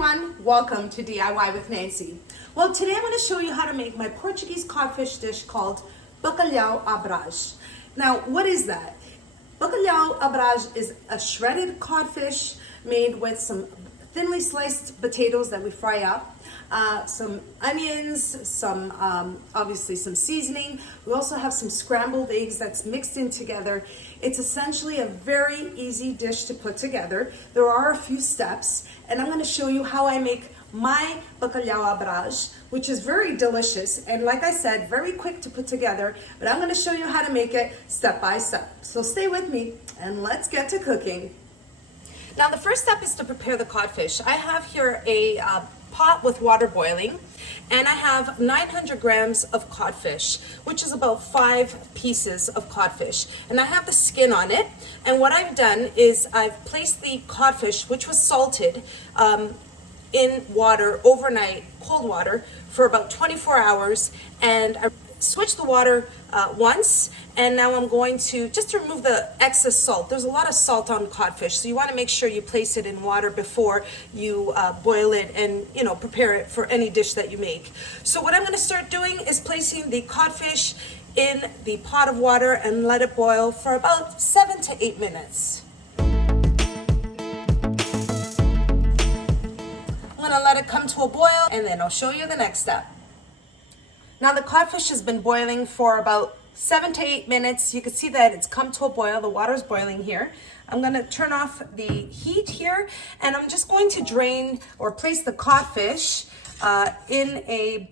everyone, welcome to DIY with Nancy. Well, today I'm going to show you how to make my Portuguese codfish dish called Bacalhau à Brás. Now, what is that? Bacalhau à Brás is a shredded codfish made with some thinly sliced potatoes that we fry up, some onions, obviously some seasoning. We also have some scrambled eggs that's mixed in together. It's essentially a very easy dish to put together. There are a few steps, and I'm going to show you how I make my Bacalhau à Brás, which is very delicious and, like I said, very quick to put together, but I'm going to show you how to make it step by step. So stay with me and let's get to cooking. Now, the first step is to prepare the codfish. I have here a pot with water boiling, and I have 900 grams of codfish, which is about 5 pieces of codfish, and I have the skin on it. And what I've done is I've placed the codfish, which was salted, in water overnight, cold water, for about 24 hours, and I switched the water once, and now I'm going to just remove the excess salt. There's a lot of salt on codfish, so you want to make sure you place it in water before you boil it and prepare it for any dish that you make. So what I'm going to start doing is placing the codfish in the pot of water and let it boil for about 7 to 8 minutes. I'm going to let it come to a boil, and then I'll show you the next step. Now the codfish has been boiling for about 7 to 8 minutes. You can see that it's come to a boil. The water's boiling here. I'm going to turn off the heat here, and I'm just going to drain or place the codfish in a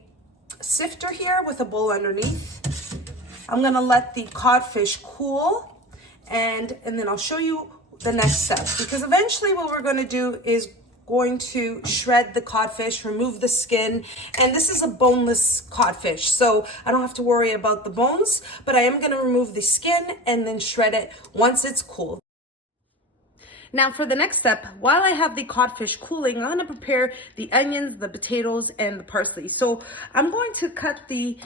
sifter here with a bowl underneath. I'm going to let the codfish cool, and then I'll show you the next step, because eventually what we're going to do is going to shred the codfish, remove the skin, and this is a boneless codfish, so I don't have to worry about the bones, but I am going to remove the skin and then shred it once it's cool. Now for the next step, while I have the codfish cooling, I'm going to prepare the onions, the potatoes, and the parsley. So I'm going to cut the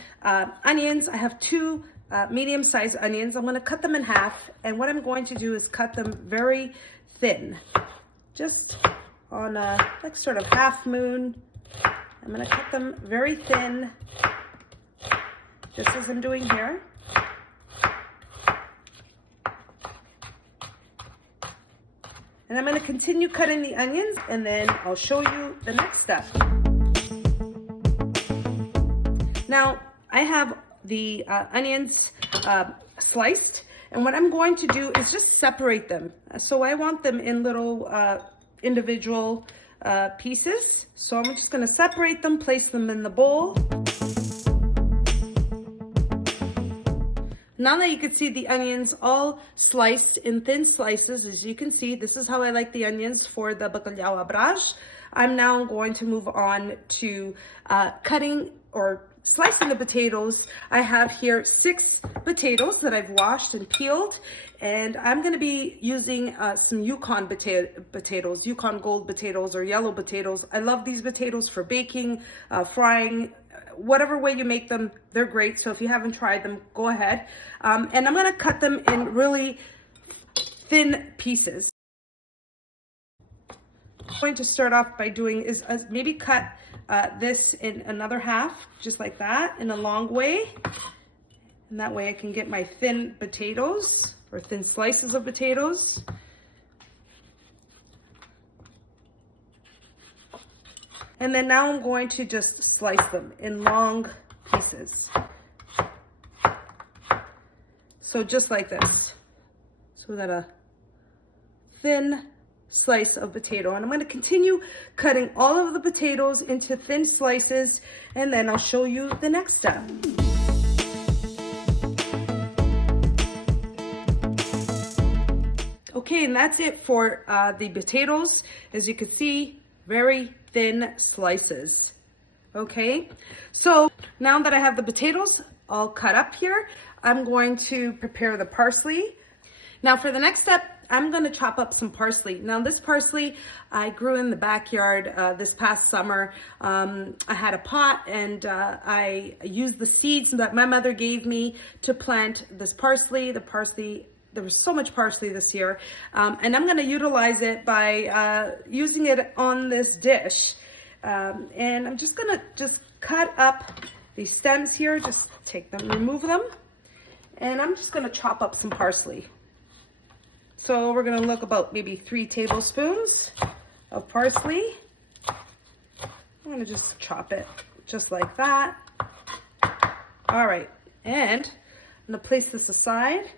onions. I have 2 medium-sized onions. I'm going to cut them in half, and what I'm going to do is cut them very thin, just on a like sort of half moon. I'm going to cut them very thin, just as I'm doing here. And I'm going to continue cutting the onions, and then I'll show you the next step. Now I have the onions sliced, and what I'm going to do is just separate them. So I want them in little individual pieces. So I'm just going to separate them, place them in the bowl. Now that you can see the onions all sliced in thin slices, as you can see, this is how I like the onions for the Bacalhau à Brás. I'm now going to move on to cutting or slicing the potatoes. I have here 6 potatoes that I've washed and peeled, and I'm going to be using some Yukon potatoes, Yukon Gold potatoes or yellow potatoes. I love these potatoes for baking, frying, whatever way you make them, they're great. So if you haven't tried them, go ahead. And I'm going to cut them in really thin pieces. What I'm going to start off by doing is maybe cut this in another half, just like that, in a long way. And that way I can get my thin potatoes, or thin slices of potatoes. And then now I'm going to just slice them in long pieces. So just like this. So we got a thin slice of potato, and I'm going to continue cutting all of the potatoes into thin slices, and then I'll show you the next step. Okay, and that's it for the potatoes. As you can see, very thin slices. Okay, so now that I have the potatoes all cut up here, I'm going to prepare the parsley. Now for the next step, I'm going to chop up some parsley. Now this parsley I grew in the backyard this past summer. I had a pot, and I used the seeds that my mother gave me to plant this parsley. The parsley there was so much parsley this year, and I'm gonna utilize it by using it on this dish. And I'm just gonna cut up these stems here, just take them, remove them, and I'm just gonna chop up some parsley. So we're gonna look about maybe 3 tablespoons of parsley. I'm gonna just chop it just like that. All right, and I'm gonna place this aside.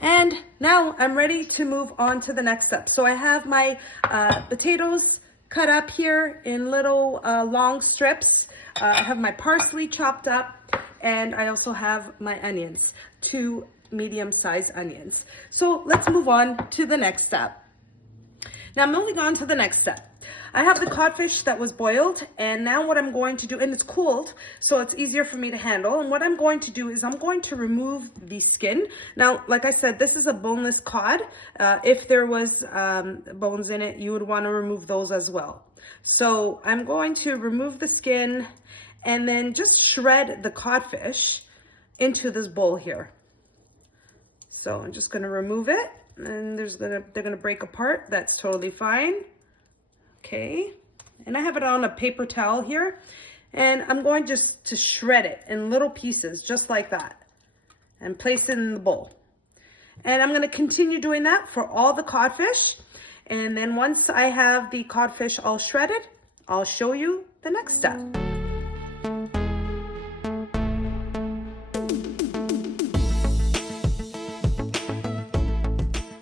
And now I'm ready to move on to the next step. So I have my potatoes cut up here in little long strips. I have my parsley chopped up, and I also have my onions, 2 medium-sized onions. So let's move on to the next step. Now moving on to the next step. I have the codfish that was boiled, and now what I'm going to do, and it's cooled, so it's easier for me to handle. And what I'm going to do is I'm going to remove the skin. Now, like I said, this is a boneless cod. If there was bones in it, you would want to remove those as well. So I'm going to remove the skin and then just shred the codfish into this bowl here. So I'm just going to remove it, and they're gonna break apart. That's totally fine. Okay, and I have it on a paper towel here, and I'm going just to shred it in little pieces, just like that, and place it in the bowl. And I'm going to continue doing that for all the codfish, and then once I have the codfish all shredded, I'll show you the next step.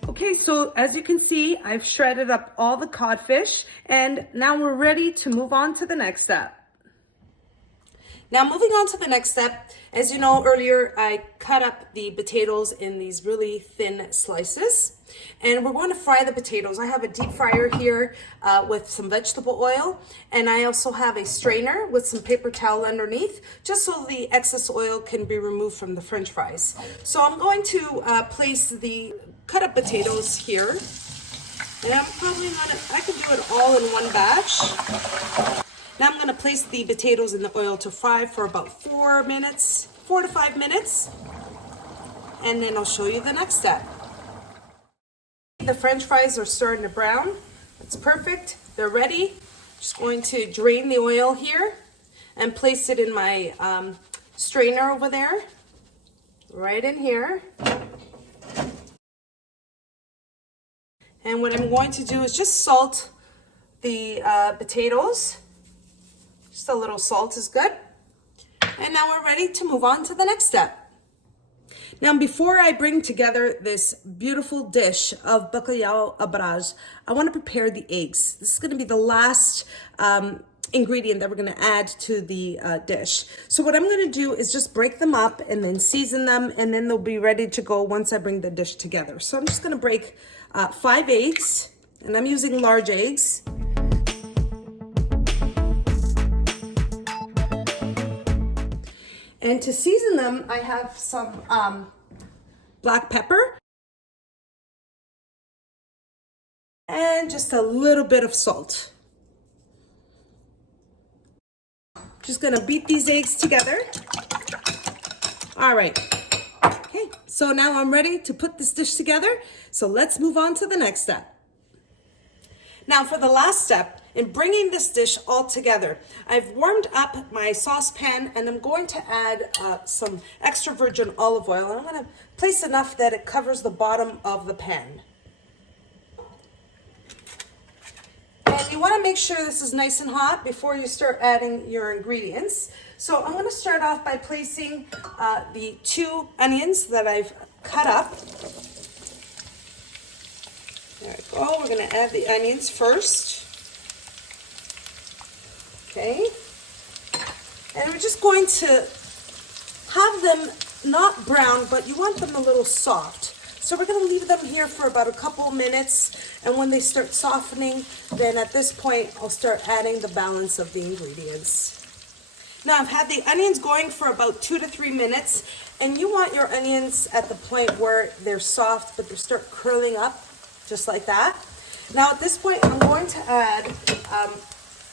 Okay, so as you can see, I've shredded up all the codfish, and now we're ready to move on to the next step. Now moving on to the next step, as you know earlier, I cut up the potatoes in these really thin slices, and we're going to fry the potatoes. I have a deep fryer here with some vegetable oil, and I also have a strainer with some paper towel underneath, just so the excess oil can be removed from the French fries. So I'm going to place the cut up potatoes here, and I'm probably I can do it all in one batch. Now I'm going to place the potatoes in the oil to fry for about 4 to 5 minutes, and then I'll show you the next step. The French fries are starting to brown. That's perfect. They're ready. Just going to drain the oil here and place it in my strainer over there, right in here. And what I'm going to do is just salt the potatoes. Just a little salt is good. And now we're ready to move on to the next step. Now, before I bring together this beautiful dish of Bacalhau à Brás, I want to prepare the eggs. This is going to be the last ingredient that we're going to add to the dish. So what I'm going to do is just break them up and then season them, and then they'll be ready to go once I bring the dish together. So I'm just going to break 5 eggs, and I'm using large eggs. And to season them, I have some black pepper and just a little bit of salt. Just gonna beat these eggs together. All right, okay, so now I'm ready to put this dish together. So let's move on to the next step. Now for the last step in bringing this dish all together, I've warmed up my saucepan, and I'm going to add some extra virgin olive oil. And I'm going to place enough that it covers the bottom of the pan. And you want to make sure this is nice and hot before you start adding your ingredients. So I'm going to start off by placing the 2 onions that I've cut up. There we go. We're going to add the onions first. Okay. And we're just going to have them not brown, but you want them a little soft. So we're going to leave them here for about a couple minutes, and when they start softening, then at this point I'll start adding the balance of the ingredients. Now I've had the onions going for about 2 to 3 minutes, and you want your onions at the point where they're soft, but they start curling up, just like that. Now at this point I'm going to add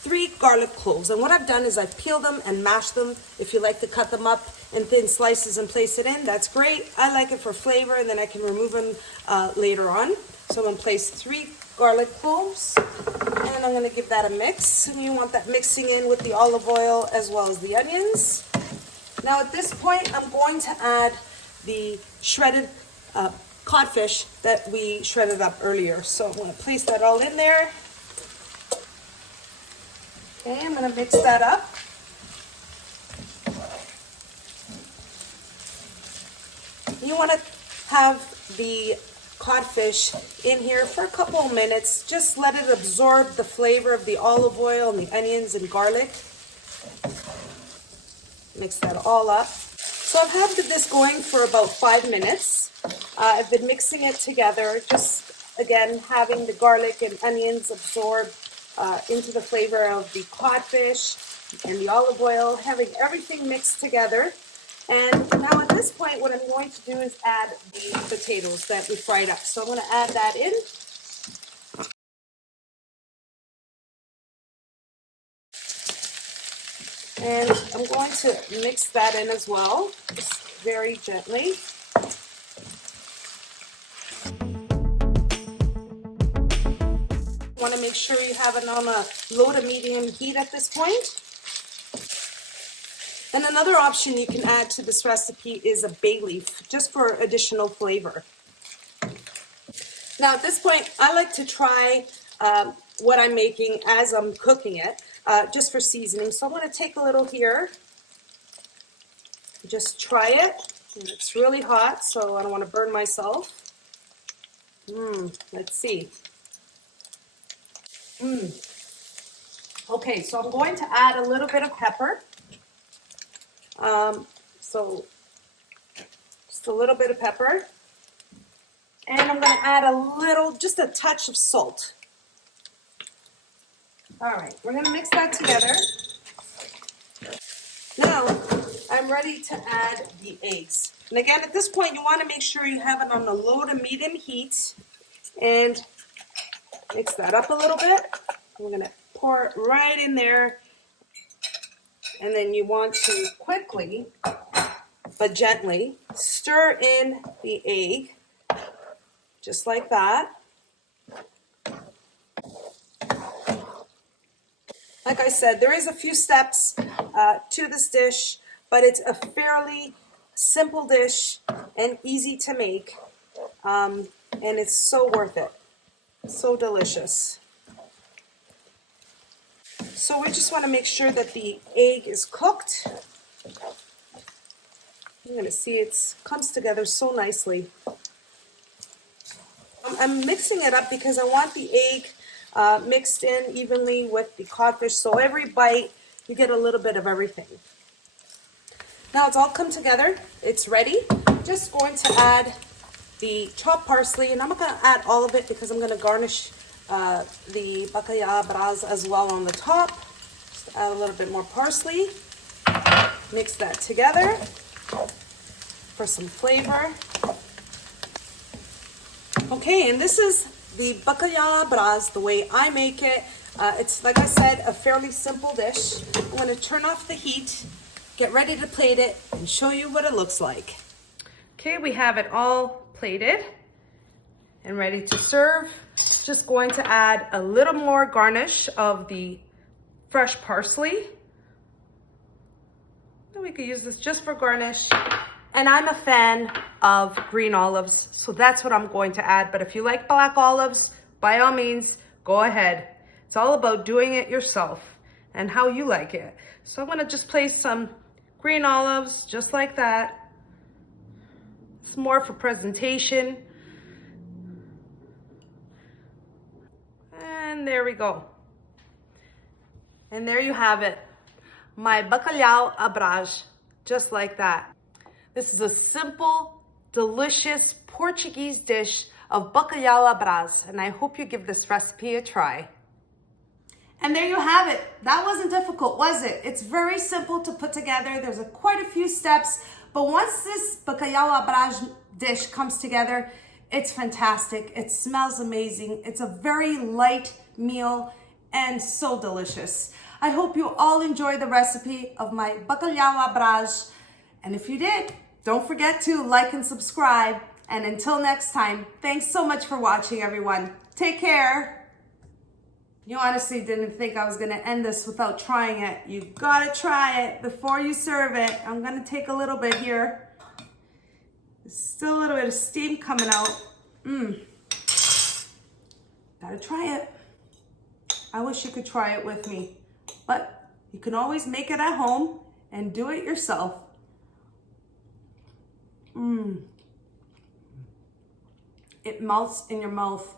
3 garlic cloves. And what I've done is I've peeled them and mashed them. If you like to cut them up in thin slices and place it in, that's great. I like it for flavor, and then I can remove them later on. So I'm going to place 3 garlic cloves, and I'm going to give that a mix. And you want that mixing in with the olive oil as well as the onions. Now at this point, I'm going to add the shredded codfish that we shredded up earlier. So I'm going to place that all in there. Okay, I'm going to mix that up. You want to have the codfish in here for a couple of minutes. Just let it absorb the flavor of the olive oil and the onions and garlic. Mix that all up. So I've had this going for about 5 minutes. I've been mixing it together, just again having the garlic and onions absorb into the flavor of the codfish and the olive oil, having everything mixed together. And now at this point, what I'm going to do is add the potatoes that we fried up. So I'm going to add that in. And I'm going to mix that in as well, just very gently. You want to make sure you have it on a low to medium heat at this point. And another option you can add to this recipe is a bay leaf, just for additional flavor. Now at this point, I like to try what I'm making as I'm cooking it, just for seasoning. So I'm going to take a little here, just try it. It's really hot, so I don't want to burn myself. Let's see. Okay, so I'm going to add a little bit of pepper. So just a little bit of pepper, and I'm going to add a little, just a touch of salt. All right, we're going to mix that together. Now I'm ready to add the eggs. And again, at this point, you want to make sure you have it on a low to medium heat, and mix that up a little bit. We're going to pour it right in there. And then you want to quickly, but gently, stir in the egg, just like that. Like I said, there is a few steps to this dish, but it's a fairly simple dish and easy to make, and it's so worth it. So delicious. So we just want to make sure that the egg is cooked. You're going to see it comes together so nicely. I'm mixing it up because I want the egg mixed in evenly with the codfish, so every bite you get a little bit of everything. Now it's all come together. It's ready. Just going to add the chopped parsley, and I'm not going to add all of it because I'm going to garnish the Bacalhau Brás as well on the top. Just add a little bit more parsley. Mix that together for some flavor. Okay, and this is the Bacalhau Brás, the way I make it. It's, like I said, a fairly simple dish. I'm going to turn off the heat, get ready to plate it, and show you what it looks like. Okay, we have it all plated and ready to serve. Just going to add a little more garnish of the fresh parsley. And we could use this just for garnish. And I'm a fan of green olives, so that's what I'm going to add. But if you like black olives, by all means, go ahead. It's all about doing it yourself and how you like it. So I'm going to just place some green olives just like that. It's more for presentation. And there we go. And there you have it. My Bacalhau à Brás, just like that. This is a simple, delicious Portuguese dish of Bacalhau à Brás, and I hope you give this recipe a try. And there you have it. That wasn't difficult, was it? It's very simple to put together. There's quite a few steps, but once this Bacalhau à Brás dish comes together, it's fantastic. It smells amazing. It's a very light meal, and so delicious. I hope you all enjoy the recipe of my Bacalhau à Brás. And if you did, don't forget to like and subscribe. And until next time, thanks so much for watching, everyone. Take care. You honestly didn't think I was gonna end this without trying it. You gotta try it before you serve it. I'm gonna take a little bit here. There's still a little bit of steam coming out. Gotta try it. I wish you could try it with me, but you can always make it at home and do it yourself. It melts in your mouth.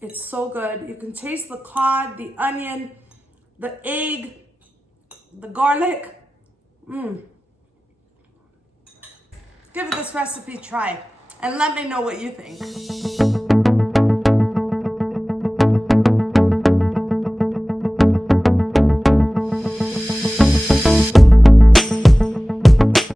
It's so good. You can taste the cod, the onion, the egg, the garlic. Give this recipe a try and let me know what you think.